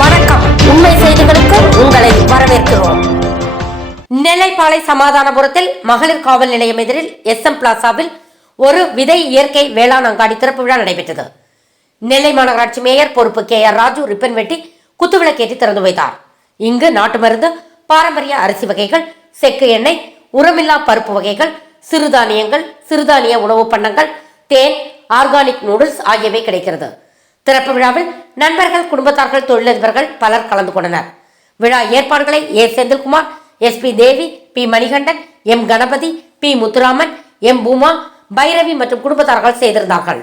வணக்கம். உண்மை செய்திகளுக்கு உங்களை வரவேற்கிறோம். நெல்லைப்பாளை சமாதானபுரத்தில் மகளிர் காவல் நிலையம் எதிரில் எஸ் எம் பிளாசாவில் ஒரு விதை இயற்கை வேளாண் அங்காடி திறப்பு விழா நடைபெற்றது. நெல்லை மாநகராட்சி மேயர் பொறுப்பு கே ஆர் ராஜு ரிப்பன் வெட்டி குத்துவிளக்கேற்றி திறந்து வைத்தார். இங்கு நாட்டு மருந்து பாரம்பரிய அரிசி வகைகள் செக்கு எண்ணெய் உரமில்லா பருப்பு வகைகள் சிறுதானியங்கள் சிறுதானிய உணவுப் பண்டங்கள் தேன் ஆர்கானிக் நூடுல்ஸ் ஆகியவை கிடைக்கிறது. திறப்பு விழாவில் நண்பர்கள் குடும்பத்தார்கள் தொழிலதிபர்கள் பலர் கலந்து கொண்டனர். விழா ஏற்பாடுகளை A. Senthilkumar S. P. Devi P. Manikandan M. Ganapathi P. Muthuraman M. Booma Bhairavi மற்றும் குடும்பத்தார்கள் செய்திருந்தார்கள்.